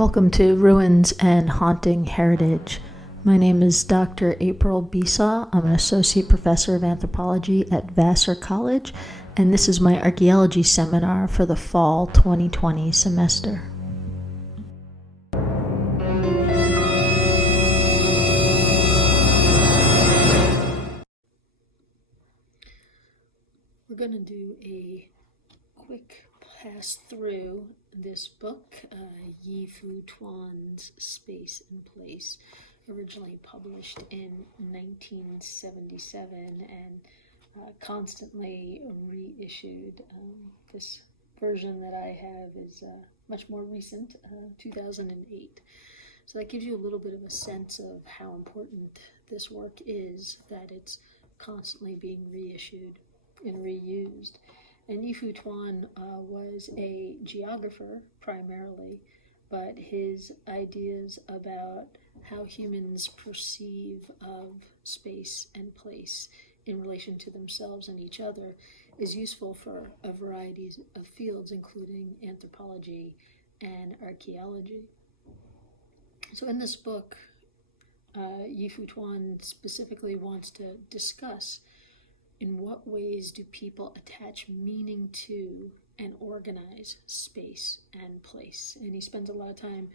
Welcome to Ruins and Haunting Heritage. My name is Dr. April Bisa. I'm an associate professor of anthropology at Vassar College, and this is my archaeology seminar for the fall 2020 semester. We're going to do a quick pass through this book, Yi-Fu Tuan's Space and Place, originally published in 1977 and constantly reissued. This version that I have is much more recent, 2008. So that gives you a little bit of a sense of how important this work is, that it's constantly being reissued and reused. And Yi-Fu Tuan was a geographer primarily, but his ideas about how humans perceive of space and place in relation to themselves and each other is useful for a variety of fields, including anthropology and archaeology. So in this book, Yi-Fu Tuan specifically wants to discuss in what ways do people attach meaning to and organize space and place. And he spends a lot of time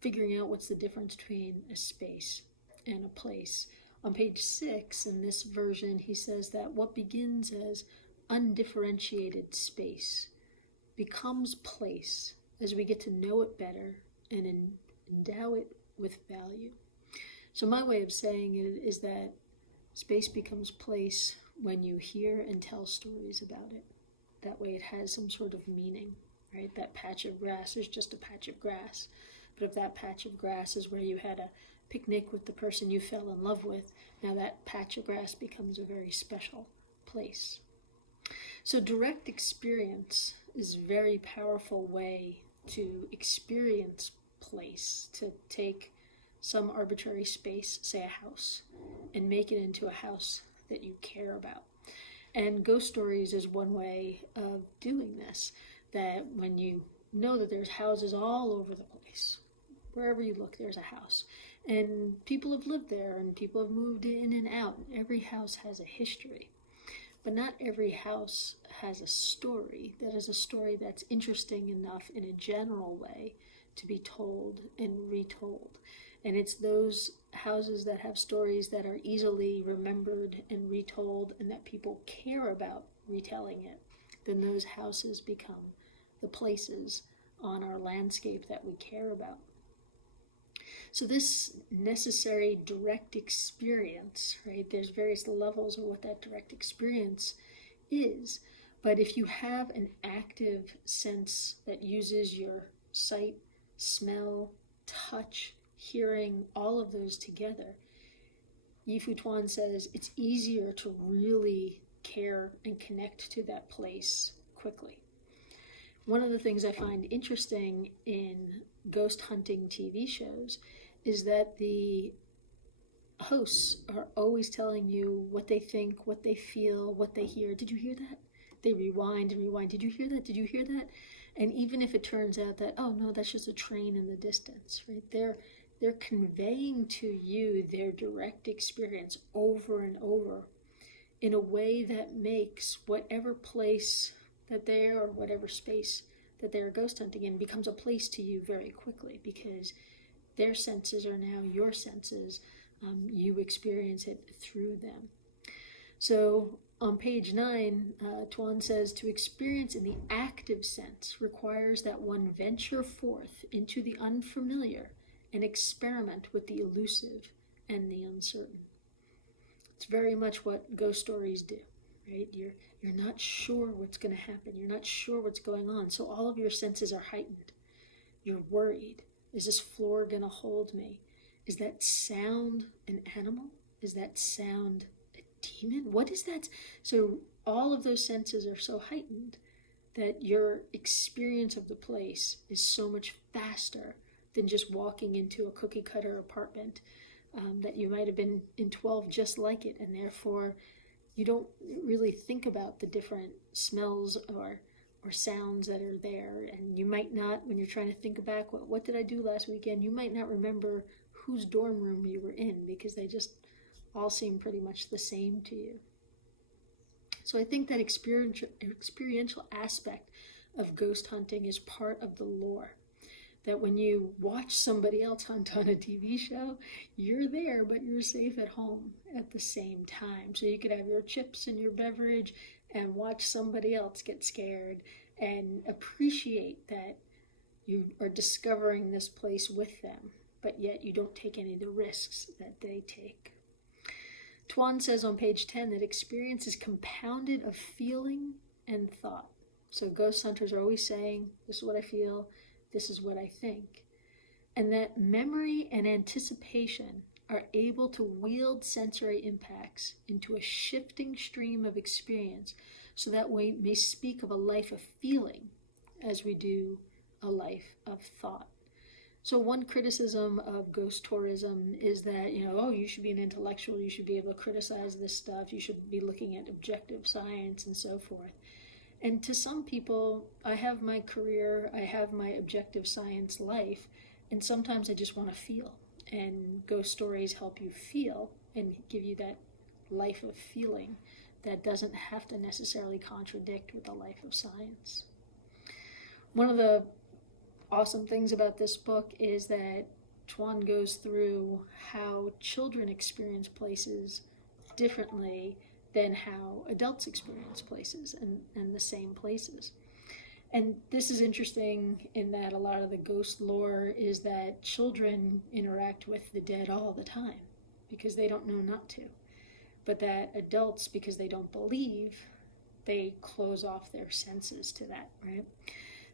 figuring out what's the difference between a space and a place. On page 6 in this version, he says that what begins as undifferentiated space becomes place as we get to know it better and endow it with value. So my way of saying it is that space becomes place when you hear and tell stories about it. That way it has some sort of meaning, right? That patch of grass is just a patch of grass. But if that patch of grass is where you had a picnic with the person you fell in love with, now that patch of grass becomes a very special place. So direct experience is a very powerful way to experience place, to take some arbitrary space, say a house, and make it into a house that you care about. And ghost stories is one way of doing this, that when you know that there's houses all over the place, wherever you look there's a house, and people have lived there and people have moved in and out. Every house has a history, but not every house has a story that is a story that's interesting enough in a general way to be told and retold. And it's those houses that have stories that are easily remembered and retold and that people care about retelling it. Then those houses become the places on our landscape that we care about. So this necessary direct experience, right? There's various levels of what that direct experience is. But if you have an active sense that uses your sight, smell, touch, hearing, all of those together, Yi-Fu Tuan says it's easier to really care and connect to that place quickly. One of the things I find interesting in ghost hunting TV shows is that the hosts are always telling you what they think, what they feel, what they hear. Did you hear that? They rewind and rewind. Did you hear that? Did you hear that? And even if it turns out that, oh no, that's just a train in the distance, right? They're conveying to you their direct experience over and over in a way that makes whatever place that they're, or whatever space that they're ghost hunting in, becomes a place to you very quickly, because their senses are now your senses. You experience it through them. So on page 9, Tuan says, to experience in the active sense requires that one venture forth into the unfamiliar and experiment with the elusive and the uncertain. It's very much what ghost stories do, right? You're not sure what's going to happen. You're not sure what's going on. So all of your senses are heightened. You're worried. Is this floor going to hold me? Is that sound an animal? Is that sound a demon? What is that? So all of those senses are so heightened that your experience of the place is so much faster than just walking into a cookie cutter apartment that you might have been in 12 just like it, and therefore you don't really think about the different smells or or sounds that are there. And you might not, when you're trying to think back, what did I do last weekend? You might not remember whose dorm room you were in because they just all seem pretty much the same to you. So I think that experiential aspect of ghost hunting is part of the lore. That when you watch somebody else hunt on a TV show, you're there, but you're safe at home at the same time. So you could have your chips and your beverage and watch somebody else get scared and appreciate that you are discovering this place with them, but yet you don't take any of the risks that they take. Tuan says on page 10 that experience is compounded of feeling and thought. So ghost hunters are always saying, this is what I feel, this is what I think. And that memory and anticipation are able to wield sensory impacts into a shifting stream of experience, so that we may speak of a life of feeling as we do a life of thought. So one criticism of ghost tourism is that, you should be an intellectual, you should be able to criticize this stuff, you should be looking at objective science and so forth. And to some people, I have my career, I have my objective science life, and sometimes I just want to feel. And ghost stories help you feel and give you that life of feeling that doesn't have to necessarily contradict with a life of science. One of the awesome things about this book is that Tuan goes through how children experience places differently than how adults experience places and the same places. And this is interesting in that a lot of the ghost lore is that children interact with the dead all the time because they don't know not to. But that adults, because they don't believe, they close off their senses to that, right?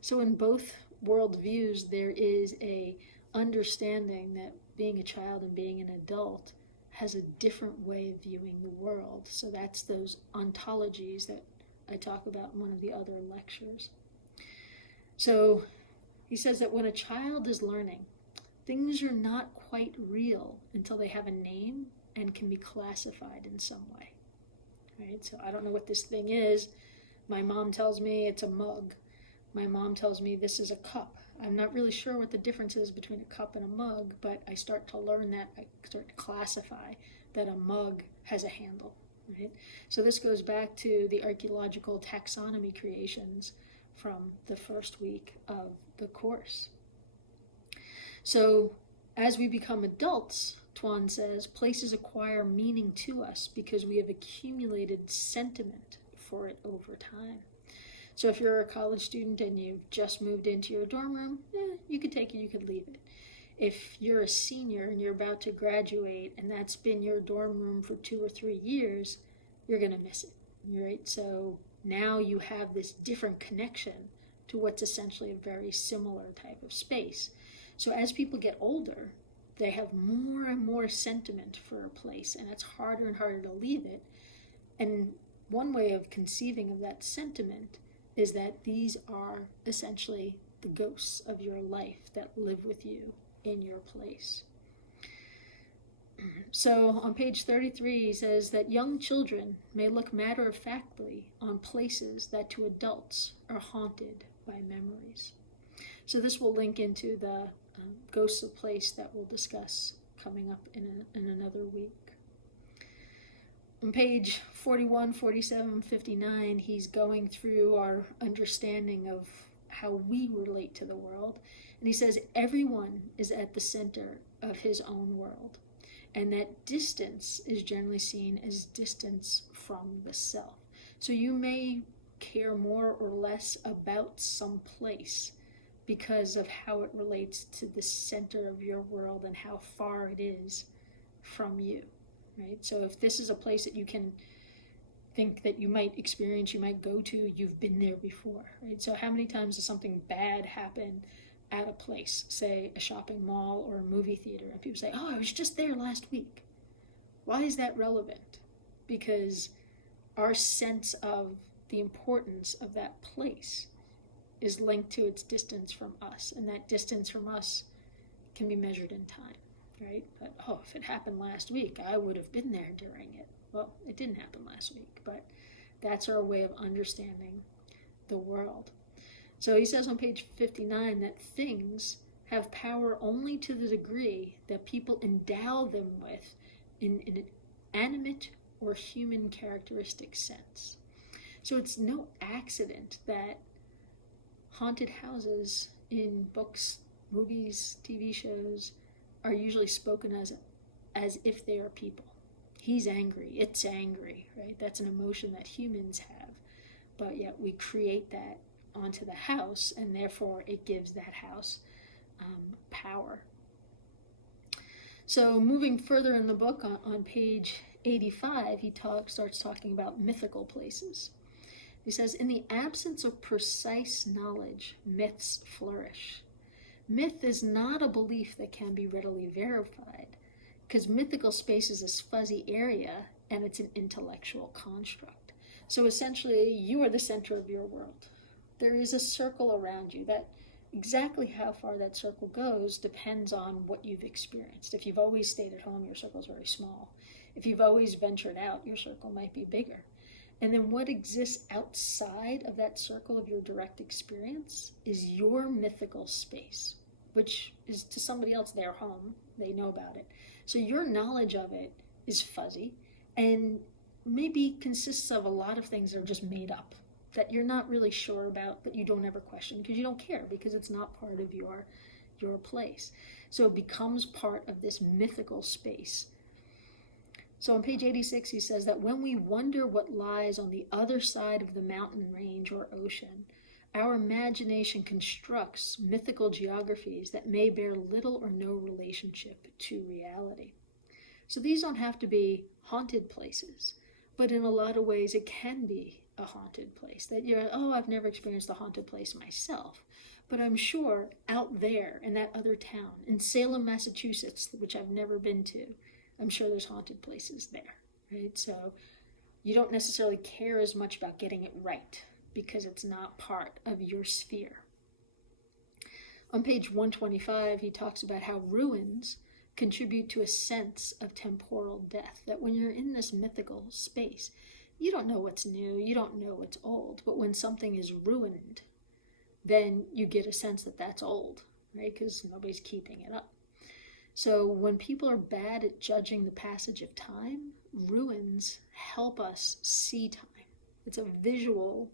So in both worldviews, there is a understanding that being a child and being an adult has a different way of viewing the world. So that's those ontologies that I talk about in one of the other lectures. So he says that when a child is learning, things are not quite real until they have a name and can be classified in some way. Right? So I don't know what this thing is. My mom tells me it's a mug. My mom tells me this is a cup. I'm not really sure what the difference is between a cup and a mug, but I start to learn that, I start to classify that a mug has a handle. Right? So this goes back to the archaeological taxonomy creations from the first week of the course. So as we become adults, Tuan says, places acquire meaning to us because we have accumulated sentiment for it over time. So if you're a college student and you've just moved into your dorm room, you could take it, you could leave it. If you're a senior and you're about to graduate and that's been your dorm room for 2 or 3 years, you're going to miss it, right? So now you have this different connection to what's essentially a very similar type of space. So as people get older, they have more and more sentiment for a place, and it's harder and harder to leave it. And one way of conceiving of that sentiment is that these are essentially the ghosts of your life that live with you in your place. So on page 33, he says that young children may look matter-of-factly on places that to adults are haunted by memories. So this will link into the ghosts of place that we'll discuss coming up in another week. On page 41, 47, 59, he's going through our understanding of how we relate to the world. And he says everyone is at the center of his own world. And that distance is generally seen as distance from the self. So you may care more or less about some place because of how it relates to the center of your world and how far it is from you, right? So if this is a place that you can think that you might experience, you might go to, you've been there before, right? So how many times does something bad happen at a place, say a shopping mall or a movie theater, and people say, oh, I was just there last week? Why is that relevant? Because our sense of the importance of that place is linked to its distance from us, and that distance from us can be measured in time, right? But, if it happened last week, I would have been there during it. Well, it didn't happen last week, but that's our way of understanding the world. So he says on page 59 that things have power only to the degree that people endow them with in an animate or human characteristic sense. So it's no accident that haunted houses in books, movies, TV shows are usually spoken as if they are people. He's angry, it's angry, right? That's an emotion that humans have, but yet we create that onto the house, and therefore it gives that house power. So moving further in the book, on page 85, he starts talking about mythical places. He says, in the absence of precise knowledge, myths flourish. Myth is not a belief that can be readily verified, because mythical space is a fuzzy area and it's an intellectual construct. So essentially, you are the center of your world. There is a circle around you. That exactly how far that circle goes depends on what you've experienced. If you've always stayed at home, your circle is very small. If you've always ventured out, your circle might be bigger. And then what exists outside of that circle of your direct experience is your mythical space, which is to somebody else their home. They know about it. So your knowledge of it is fuzzy and maybe consists of a lot of things that are just made up, that you're not really sure about, but you don't ever question because you don't care, because it's not part of your place. So it becomes part of this mythical space. So on page 86, he says that when we wonder what lies on the other side of the mountain range or ocean, our imagination constructs mythical geographies that may bear little or no relationship to reality. So these don't have to be haunted places, but in a lot of ways it can be a haunted place. That you're, oh, I've never experienced a haunted place myself, but I'm sure out there in that other town, in Salem, Massachusetts, which I've never been to, I'm sure there's haunted places there, right? So you don't necessarily care as much about getting it right because it's not part of your sphere. On page 125, he talks about how ruins contribute to a sense of temporal death, that when you're in this mythical space, you don't know what's new, you don't know what's old, but when something is ruined, then you get a sense that that's old, right? Because nobody's keeping it up. So when people are bad at judging the passage of time, ruins help us see time. It's a visual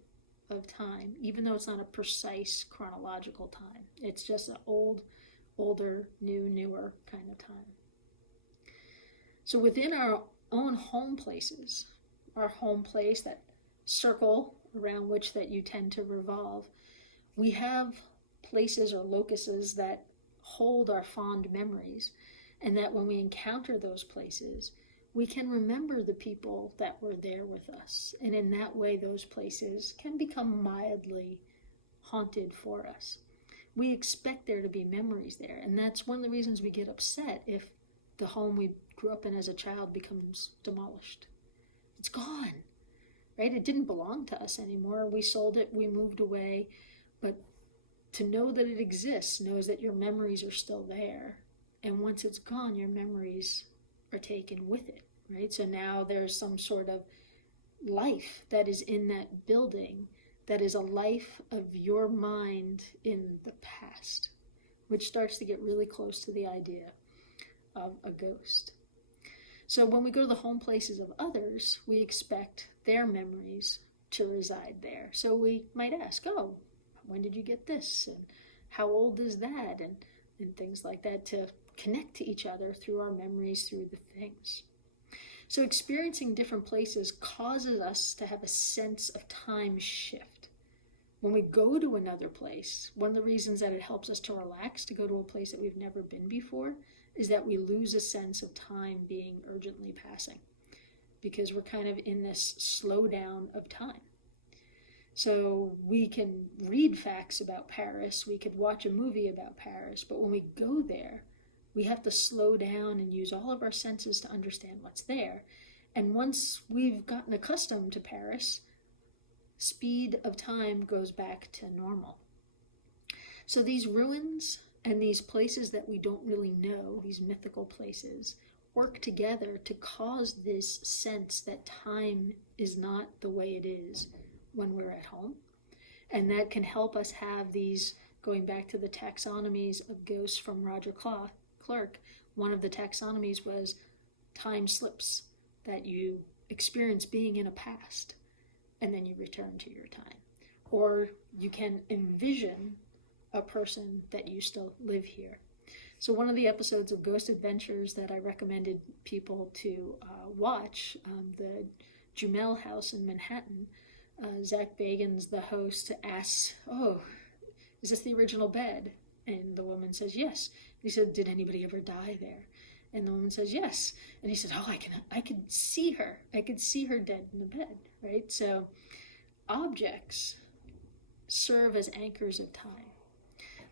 of time, even though it's not a precise chronological time. It's just an old, older, new, newer kind of time. So within our own home places, our home place, that circle around which that you tend to revolve, we have places or locuses that hold our fond memories, and that when we encounter those places, we can remember the people that were there with us. And in that way, those places can become mildly haunted for us. We expect there to be memories there, and that's one of the reasons we get upset if the home we grew up in as a child becomes demolished. It's gone, right? It didn't belong to us anymore. We sold it, we moved away, but to know that it exists knows that your memories are still there. And once it's gone, your memories are taken with it, right? So now there's some sort of life that is in that building that is a life of your mind in the past, which starts to get really close to the idea of a ghost. So when we go to the home places of others, we expect their memories to reside there. So we might ask, oh, when did you get this? And how old is that? And things like that, to connect to each other through our memories, through the things. So experiencing different places causes us to have a sense of time shift. When we go to another place, one of the reasons that it helps us to relax, to go to a place that we've never been before, is that we lose a sense of time being urgently passing, because we're kind of in this slowdown of time. So we can read facts about Paris, we could watch a movie about Paris, but when we go there, we have to slow down and use all of our senses to understand what's there. And once we've gotten accustomed to Paris, speed of time goes back to normal. So these ruins and these places that we don't really know, these mythical places, work together to cause this sense that time is not the way it is when we're at home, And that can help us have these, going back to the taxonomies of ghosts from Roger Clark, one of the taxonomies was time slips, that you experience being in a past and then you return to your time. Or you can envision a person that you still live here. So one of the episodes of Ghost Adventures that I recommended people to watch, the Jumel House in Manhattan, Zach Bagans, the host, asks, "Oh, is this the original bed?" And the woman says, "Yes." And he said, "Did anybody ever die there?" And the woman says, "Yes." And he said, "Oh, I could see her. I could see her dead in the bed," right? So objects serve as anchors of time.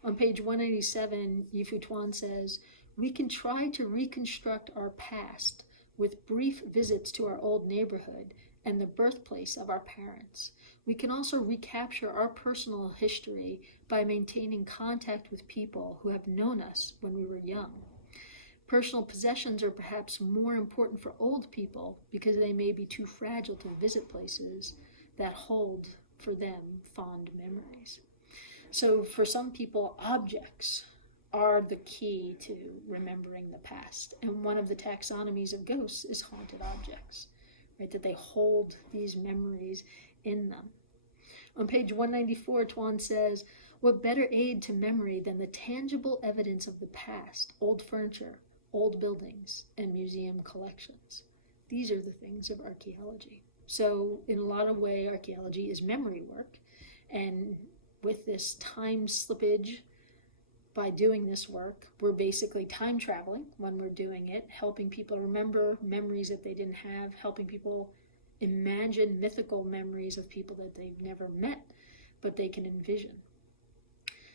On page 187, Yi-Fu Tuan says, "We can try to reconstruct our past with brief visits to our old neighborhood and the birthplace of our parents. We can also recapture our personal history by maintaining contact with people who have known us when we were young. Personal possessions are perhaps more important for old people because they may be too fragile to visit places that hold for them fond memories." So for some people, objects are the key to remembering the past. And one of the taxonomies of ghosts is haunted objects, right? That they hold these memories in them. On page 194, Tuan says, "What better aid to memory than the tangible evidence of the past, old furniture, old buildings, and museum collections?" These are the things of archaeology. So in a lot of ways, archaeology is memory work. And with this time slippage, by doing this work, we're basically time traveling when we're doing it, helping people remember memories that they didn't have, helping people imagine mythical memories of people that they've never met, but they can envision.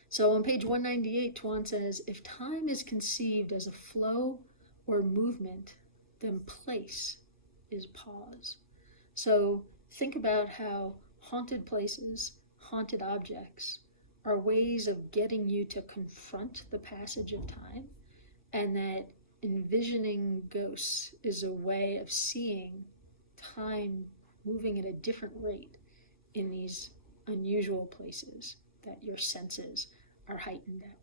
So on page 198, Tuan says, "If time is conceived as a flow or movement, then place is pause." So think about how haunted places, haunted objects are ways of getting you to confront the passage of time, and that envisioning ghosts is a way of seeing time moving at a different rate in these unusual places that your senses are heightened at.